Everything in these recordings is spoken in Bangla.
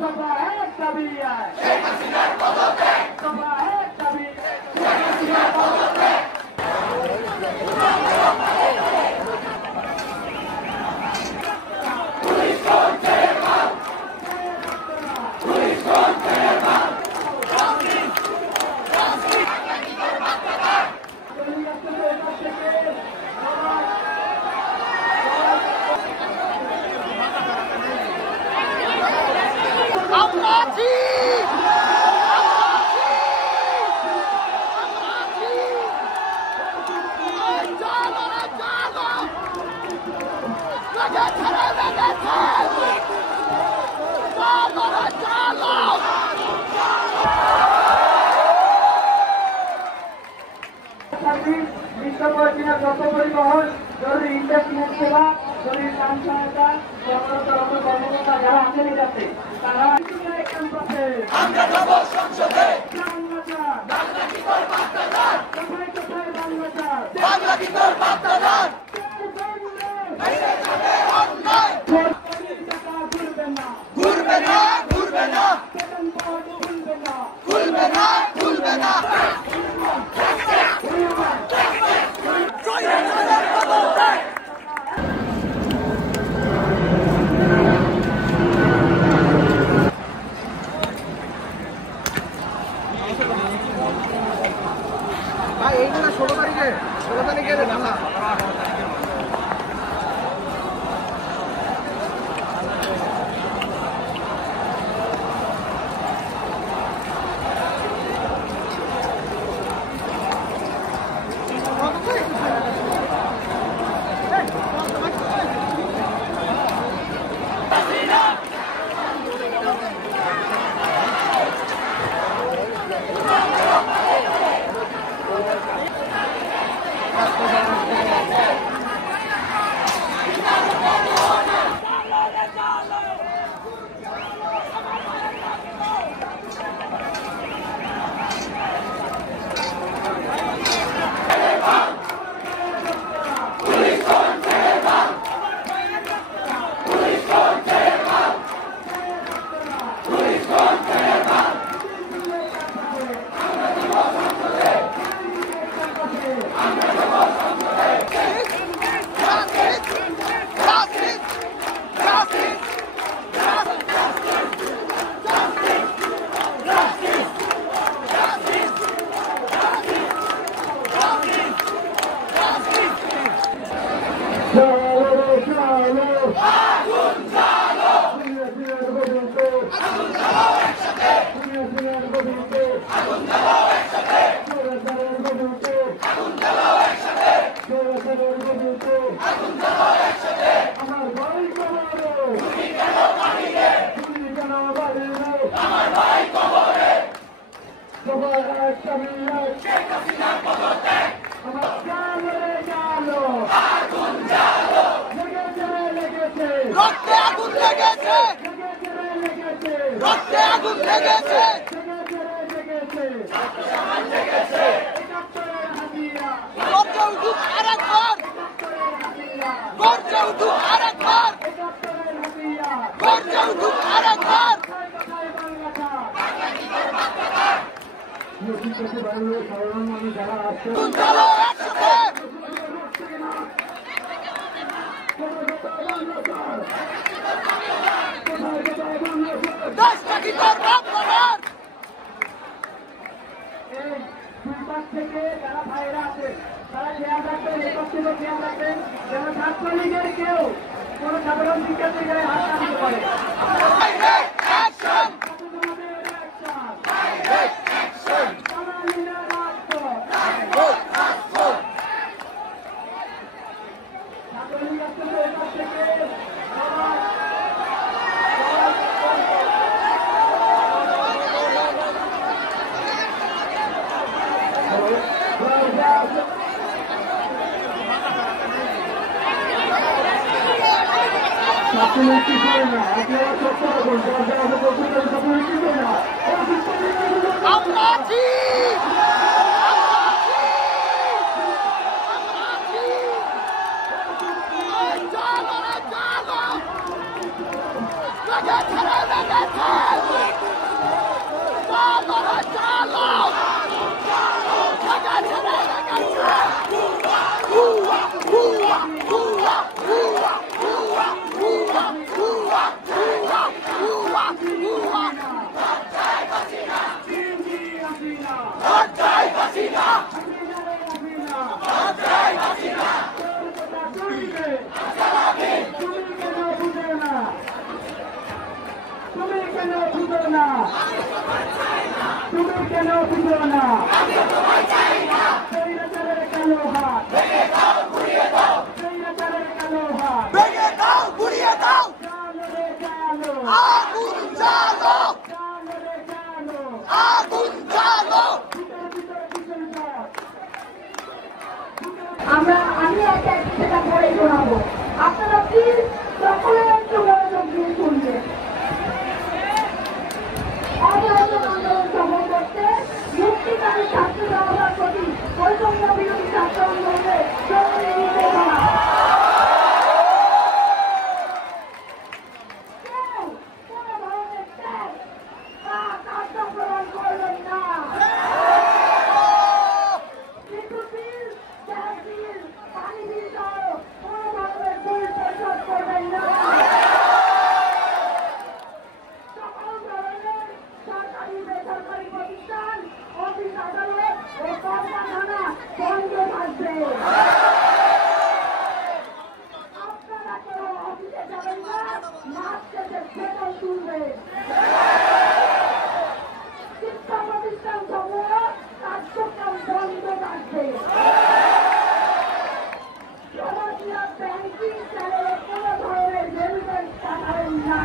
সভা এক দাবি শেখ হাসিনার পদত্যাগ, সভা এক দাবি শেখ হাসিনার পদত্যাগ। যত পরিবহন, জরুরি ইন্টারনেট সেবা, জরুরি ত্রাণ সহায়তা, কর্মকর্তা যারা আছেন যাতে তারা ক্যাম্পাসে আমরা যাব সংসদে বাংলা কি তোর বার্তাদার, কোথায় কোথায় বাংলা কি তোর বার্তাদার, ঘুরবে না ঘুরবে না খুলবে না খুলবে না। এইগুলো 16 তারিখে ঢাকা। থেকে যারা ভাইরা আছে তারা খেয়াল রাখবেন, এই পক্ষ থেকে খেয়াল রাখবেন যেন ছাত্রলীগের কেউ কোন সাধারণ শিক্ষার্থীর গায়ে হাত না দিতে পারে। ছাত্রলীগ আসলে এই পক্ষ থেকে Let's go! তুমি কেন বুঝো না? তুমি কেন বুঝো না? স্বৈরাচারের কালো হাত, স্বৈরাচারের কালো হাত, ভেঙে দাও, গুড়িয়ে দাও, জানো রে জানো, আগুন জ্বালো, জানো রে জানো, আগুন জ্বালো। ভিতরে ভিতরে পিছন পথ। আমি একটা সেটা পরে শোনাবো। আপনারা প্লিজ সকলে একটু মনোযোগ দিয়ে শুনবেন। অবরোধ আন্দোলন সফল করতে মুক্তিকামী ছাত্র জনতার প্রতি বৈষম্য বিরোধী ছাত্র আন্দোলনের জরুরি নির্দেশনা। কেউ কোনো ধরনের ত্যাগ বা কার্য প্রদান করবেন না। বিদ্যুৎ বিল, গ্যাস বিল, পানি বিল সহ কোনো ধরনের বিল পরিশোধ করবেন না। সকল ধরনের সরকারি বেসরকারি প্রতিষ্ঠান, অফিস আদালত ও কলকারখানা বন্ধ থাকবে। আপনারা কেউ অফিসে যাবেন না, মাস শেষে বেতন তুলবেন। শিক্ষা প্রতিষ্ঠান সমূহ কার্যক্রম বন্ধ থাকবে। জনপ্রিয় ব্যাংকিং চ্যানেলে কোনো ধরনের রেমিটেন্স পাঠাবেন না।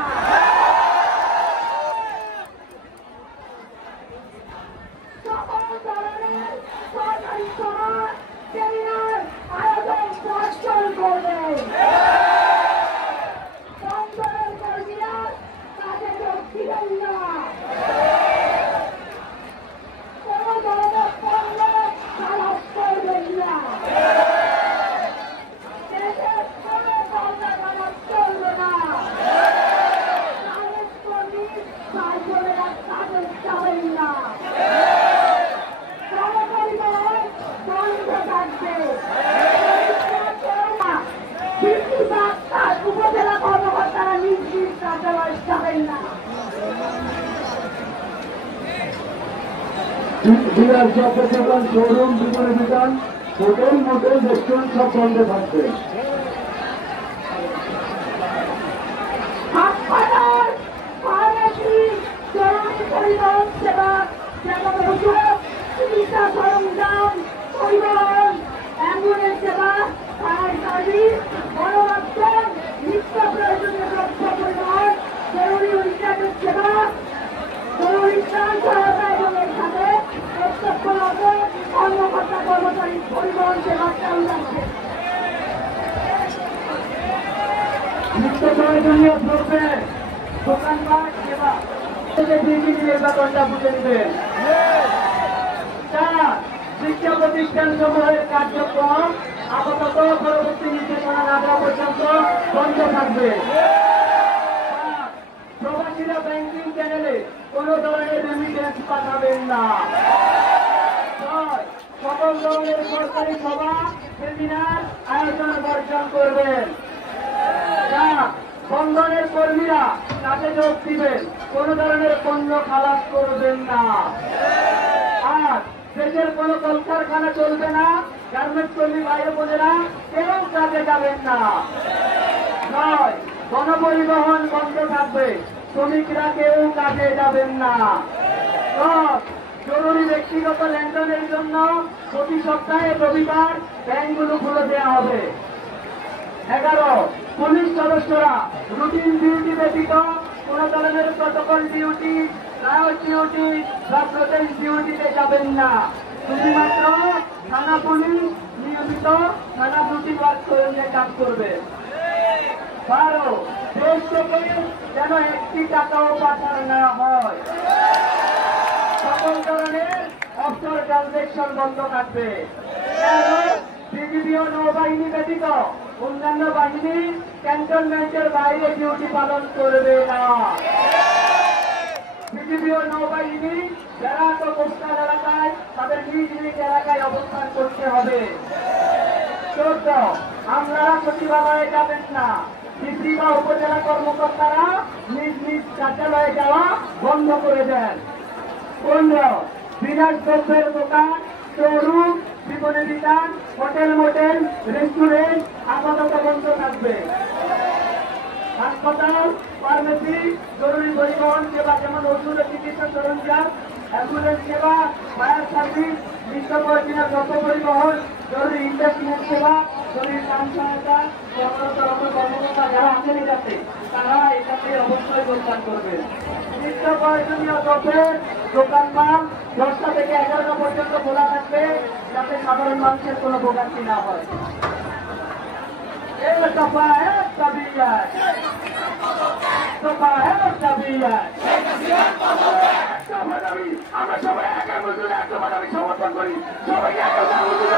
সকল ধরনের সরকারি সমাজ সেমিনার আয়োজন বর্জন করবেন। বন্দরের কর্মীরা কাজে যোগ দিবেন না। কোনো ধরনের পণ্য খালাস করবেন না। দেশের কোনো পণ্য খালাস চলবে না। কাগজ কর্মী ভাই-বোনেরা কাজে যাবেন না। গণপরিবহন বন্ধ থাকবে। উপজেলা কর্মকর্তারা নিজ নিজ কার্যালয়ে যাবেন না। প্রতিষ্ঠান, শোরুম, বিপণী বিতান, হোটেল, মোটেল, রেস্টুরেন্ট সব বন্ধ থাকবে। হাসপাতাল, ফার্মেসি, জরুরি পরিবহন সেবা, যেমন ওষুধ, চিকিৎসা সরঞ্জাম, পরিবহন, অ্যাম্বুলেন্স সেবা, ফায়ার সার্ভিস, গণমাধ্যম, নিত্য প্রয়োজনীয় দ্রব্য পরিবহন, জরুরি ইন্টারনেট সেবা, জরুরি ত্রাণ সহায়তা এবং এর সাথে প্রত্যক্ষভাবে কর্মকর্তা কর্মচারী পরিবহন সেবা চালু রাখবে। নিত্য প্রয়োজনীয় দ্রব্যের দোকানপাট সেবা নির্বাচনটা বুঝে নেবেন। 4, শিক্ষা প্রতিষ্ঠান সমূহের কার্যক্রম আপাতত পরবর্তী নির্দেশনা না দেওয়া পর্যন্ত বন্ধ থাকবে। 5, প্রবাসীরা ব্যাংকিং চ্যানেলে কোনো ধরনের রেমিটেন্স পাঠাবেন না। 6, সকল ধরনের সরকারি সভা সেমিনার আয়োজন বর্জন করবেন। 4, বন্ধনের কর্মীরা কাজে যোগ দিবেন, কোন ধরনের পণ্য খালাস করবেন না। 8, দেশের কোন কলকারখানা চলবে না, গার্মেন্টস কর্মী ভাই বোনেরা কেউ কাজে যাবেন না। 9, গণপরিবহন বন্ধ থাকবে, শ্রমিকরা কেউ কাজে যাবেন না। 10, জরুরি ব্যক্তিগত লেনদেনের জন্য প্রতি সপ্তাহে রবিবার ব্যাংকগুলো খুলে দেওয়া হবে। 11, পুলিশ সদস্যরা রুটিন ডিউটি ব্যতীত কোন ধরনের প্রটোকল ডিউটি, রায়ত ডিউটি বা প্রোটেস্ট ডিউটিতে যাবেন না। শুধুমাত্র থানা পুলিশ নিয়মিত থানা ডিউটি ওয়ার্ক করে কাজ করবে। 12, দেশ থেকে যেন একটি টাকাও পাচার না হয়। সকল ধরনের অফশোর ট্রানজেকশন বন্ধ থাকবে। 13, বিজিবি ও নৌবাহিনী ব্যতীত অন্যান্য বাহিনী ক্যান্টনমেন্টের বাইরে ডিউটি পালন করবে না। বিজিবি ও নৌবাহিনী যারা তো কোস্টাল এলাকায় তাদের নিজ নিজ এলাকায় অবস্থান করতে হবে। 14, আপনারা সচিবালয়ে যাবেন না। ডিসি বা উপজেলা কর্মকর্তারা নিজ নিজ কার্যালয়ে যাওয়া বন্ধ করে দেন। 15, বিনাশ দ্রব্যের দোকান, শোরুম, বিপণী বিতান, হোটেল, মোটেল, রেস্টুরেন্ট আপাতত বন্ধ থাকবে। হাসপাতাল, ফার্মেসি, জরুরি পরিবহন সেবা যেমন ওষুধ ও চিকিৎসা সরঞ্জাম, অ্যাম্বুলেন্স সেবা, ফায়ার সার্ভিস, নিত্য প্রয়োজনীয় দ্রব্য পরিবহন, জরুরি ইন্টারনেট সেবা, জরুরি ত্রাণ সহায়তা, কর্মরত কর্মকর্তা যারা আছেন এটাতে তারা এটাতে অবশ্যই যোগদান করবে। নিত্য প্রয়োজনীয় দ্রব্যের দোকানপাট 10টা থেকে 11টা পর্যন্ত খোলা থাকবে যাতে সাধারণ মানুষের কোনো ভোগান্তি না হয়। দফা এক দাবি এক, দফা এক দাবি এক। আমরা সবাই একা মজুরি এক দফা দাবি সমর্থন করি, সবাই এক দফা মজুরি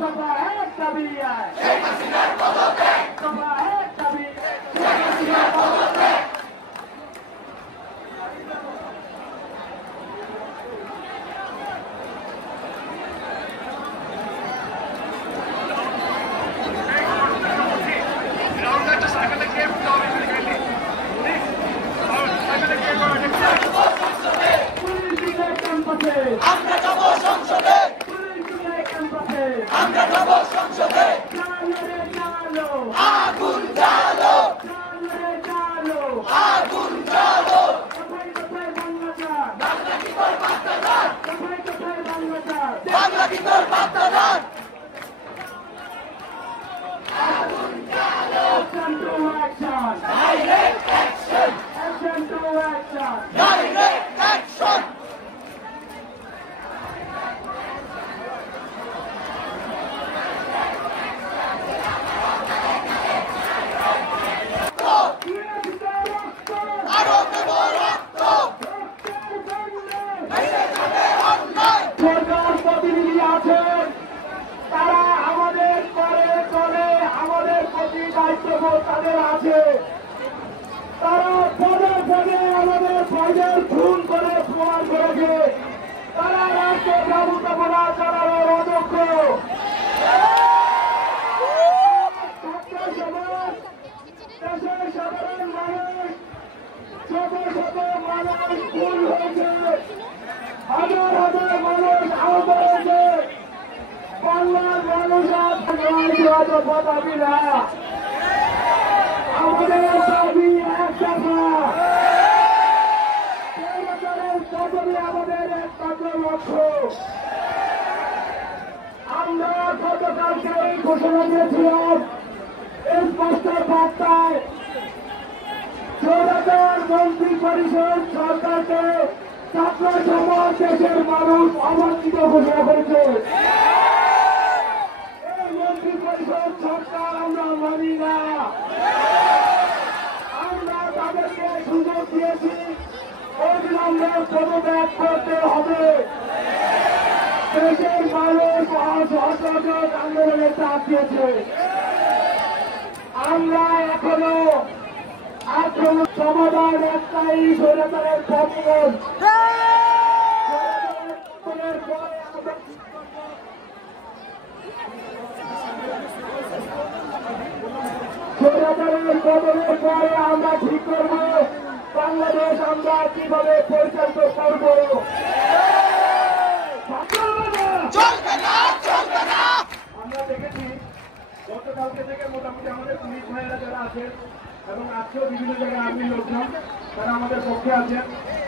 দফা এক দাবি এক, দফা এক দাবি। আমরা যাব সংসদে, আমরা যাব সংসদে। আগুন জ্বালো, আগুন জ্বালো। বাংলা কি তোর বার্তাদার, বাংলা কি তোর বার্তাদার। আগুন জ্বালো। Direct action, direct action. সরকার প্রতিনিধি আছেন, তারা আমাদের পরে চলে, আমাদের প্রতি দায়িত্ববোধ তাদের আছে। তারা পদে পদে আমাদের ভাইদের খুন করে প্রমাণ করেছে তারা রাষ্ট্র ব্যবস্থাপনা চালানোর অযোগ্য। ছাত্র সমাজ, দেশের সাধারণ মানুষ, শত শত মানুষ খুন হয়েছে, হাজার হাজার মানুষ আহত হয়েছে। বাংলার মানুষ দাবি না, আমাদের দাবি এক দফা। আমাদের একমাত্র লক্ষ্য। আমরা গতকালকে এই ঘোষণা দিয়েছিলাম স্পষ্ট বার্তায়, সরকার মন্ত্রী পরিষদ সরকারকে ছাত্র সমাজ দেশের মানুষ অবাঞ্ছিত ঘোষণা করেছে। এই মন্ত্রী পরিষদ সরকার আমরা মানি না। আমরা তাদেরকে সুযোগ দিয়েছি, অবিলম্বে পদত্যাগ করতে হবে। দেশের মানুষ অসহযোগ আন্দোলনের চাপ দিয়েছে। আমরা এখনো সমাধান একটাই, সরকারের পতন। সরকারের পতনের পরে আমরা ঠিক করব বাংলাদেশ আমরা কিভাবে পরিচালিত করব। চলবে না, চলবে না। আমরা দেখেছি গতকালকে থেকে মোটামুটি আমাদের পুলিশ ভাইয়েরা যারা আছেন এবং আজকেও বিভিন্ন জায়গায় আর্মির লোকজন তারা আমাদের পক্ষে আছেন।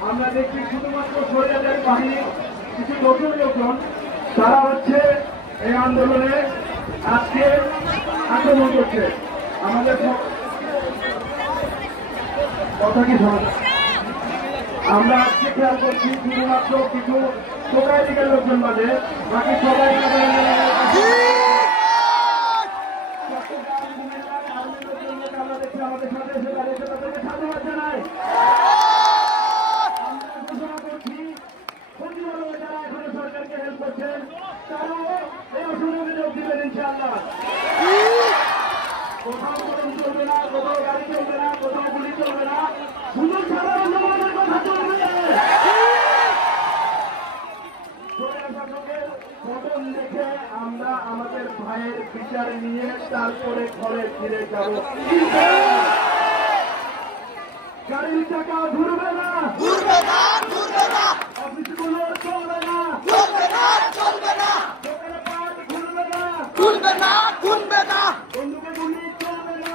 আমরা দেখছি শুধুমাত্র স্বৈরাচারী বাহিনীর কিছু নতুন লোকজন তারা হচ্ছে এই আন্দোলনে আজকে আক্রমণ করছে। আমাদের কথা কি শোনা, আমরা আজকে খেয়াল করছি শুধুমাত্র কিছু টোকাই দিকের লোকজন বাদে বাকি সবাই আমরা দেখছি আমাদের সাথে এসে দাঁড়িয়েছে, তাদেরকে সাধুবাদ জানাই। আমরা ঘোষণা করছি প্রতিভাবে যারা এখানে সরকারকে হেল্প করছেন তারাও এই অসুবিধা যোগ দিবেন ইনশাআল্লাহ। কোথাও কলম চলবে না, কোথাও গাড়ি চলবে না, কোথাও গুলি চলবে না, শুধু সাধারণ জনগণের কথা চলবে। শাসকের পতন দেখে আমরা আমাদের ভাইয়ের বিচার নিয়ে তারপরে ঘরে ফিরে যাব। গাড়ির টাকা ঘুরবে না, ঘুরবে না, ঘুরবে না, অফিসগুলো চলবে না, চলবে না, চলবে না, দোকানে পাট ঘুরবে না, ঘুরবে না, ঘুরবে না, বন্দুকে গুলি চলবে না,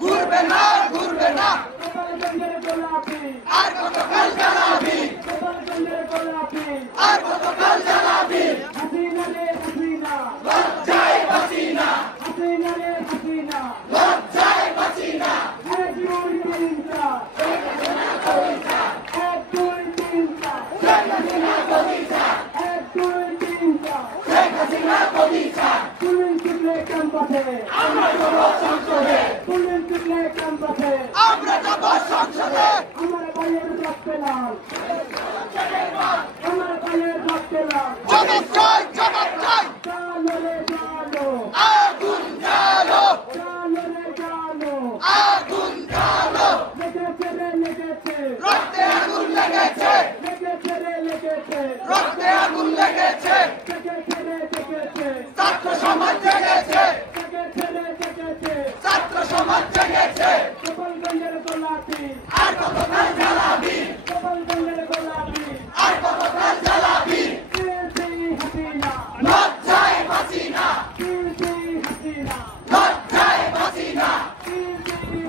ঘুরবে না ঘুরবে না গোপালগঞ্জের গোলাপি আর কতকাল জ্বালাবি গোপালগঞ্জের গোলাপি আর কতকাল জ্বালাবি হাসিনা রে হাসিনা লজ্জায় বাঁচি না হাসিনা রে হাসিনা লজ্জায় বাঁচি না 1 2 3 4 1 2 3 4 শেখ হাসিনা কবিতা 1 2 3 4 শেখ হাসিনা কবিতা পুলিশ তুলে ক্যাম্পাসে আমরা যাব সংসদে পুলিশ তুলে ক্যাম্পাসে আমরা যাব সংসদে আমার ভাইয়ের রক্তে লাল আমার ভাইয়ের রক্তে লাল জবাব চাই জবাব চাই জানো রে জানো আগুন জ্বালো জানো রে জানো আগুন জ্বালো লেগেছে রে লেগেছে রক্তে আগুন লেগেছে লেগেছে রে লেগেছে রক্তে আগুন লেগেছে লেগেছে রে লেগেছে ছাত্র সমাজ জেগেছে লেগেছে রে লেগেছে ছাত্র সমাজ জেগেছে গোপালগঞ্জের গোলাপি আর কতকাল জ্বালাবি গোপালগঞ্জের গোলাপি আর কতকাল জ্বালাবি হাসিনা লজ্জায় বাঁচি না হাসিনা লজ্জায় বাঁচি না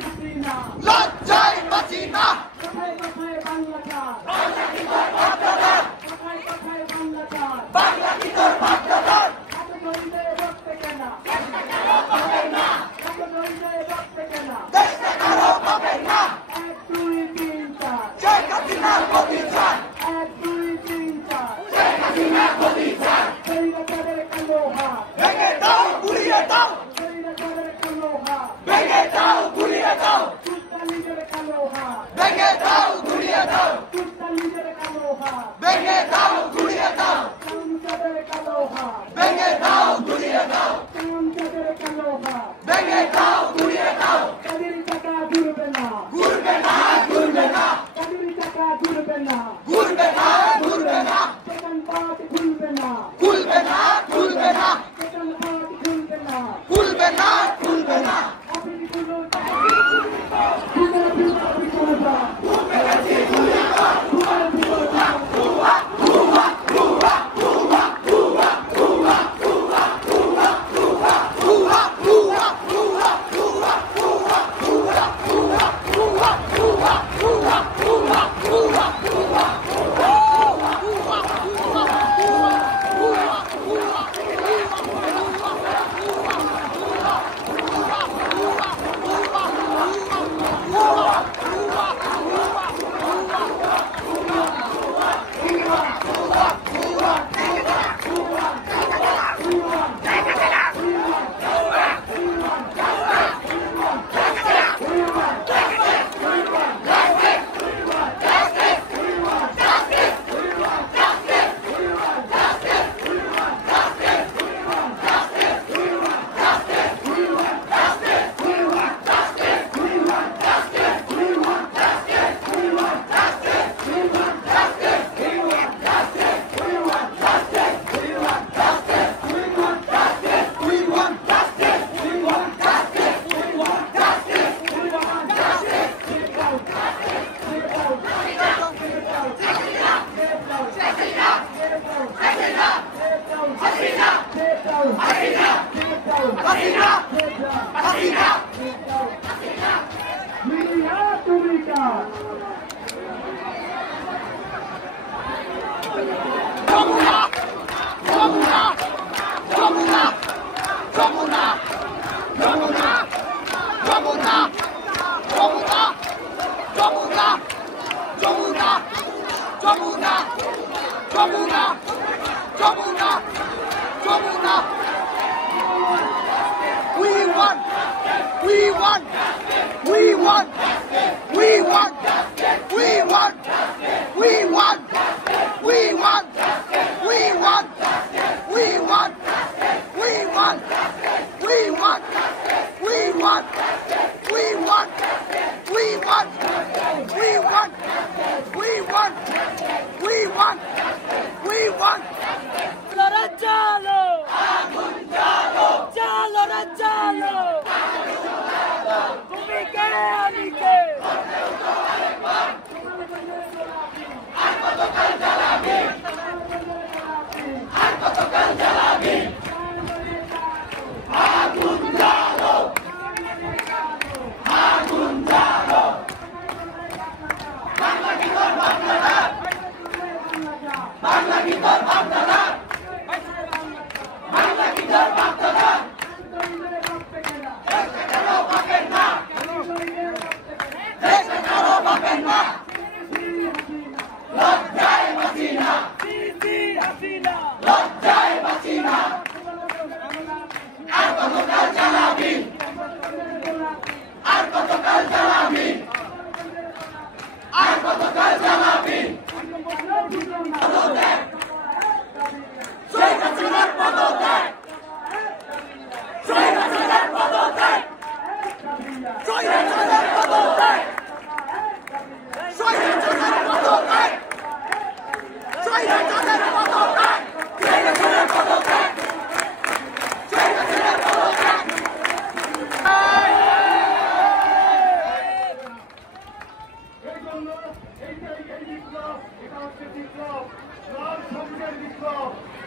হাসিনা লজ্জায় বাঁচি না কোথায় কোথায় বাংলাদেশ কোথায় কোথায় বাংলাদেশ বাংলা কি তোর বাধ্যতার এত গরিবে রক্তে কেনা এত গরিবে রক্তে কেনা দেশটা কারো পাবে না 1 2 3 4 শেখ হাসিনার কবিতা 1 2 3 4 শেখ হাসিনার কবিতা শরীরের কালো হাত ভেঙে দাও গুলিয়ে দাও শরীরের কালো হাত ভেঙে দাও গুলিয়ে দাও কুস্তালিদের কালো হাত ভেঙে দাও গুলিয়ে দাও কুস্তালিদের কালো হাত ভেঙে দাও গুলিয়ে দাও সংসদের কালো হাত ভেঙে দাও গুলিয়ে দাও সংসদের কালো হাত ভেঙে দাও গুলিয়ে দাও কাদের টাকা ঘুরবে না ঘুরবে না ঘুরবে না কাদের টাকা ঘুরবে না ঘুরবে না ঘুরবে না সেখান পাট খুলবে না খুলবে না খুলবে না সেখান পাট খুলবে না খুলবে না খুলবে না অফিসগুলো খুলে ভিতরে যা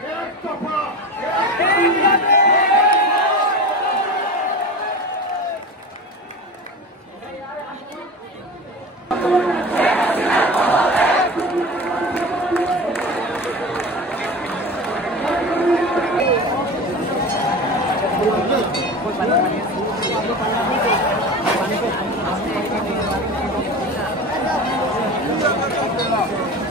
Terima kasih.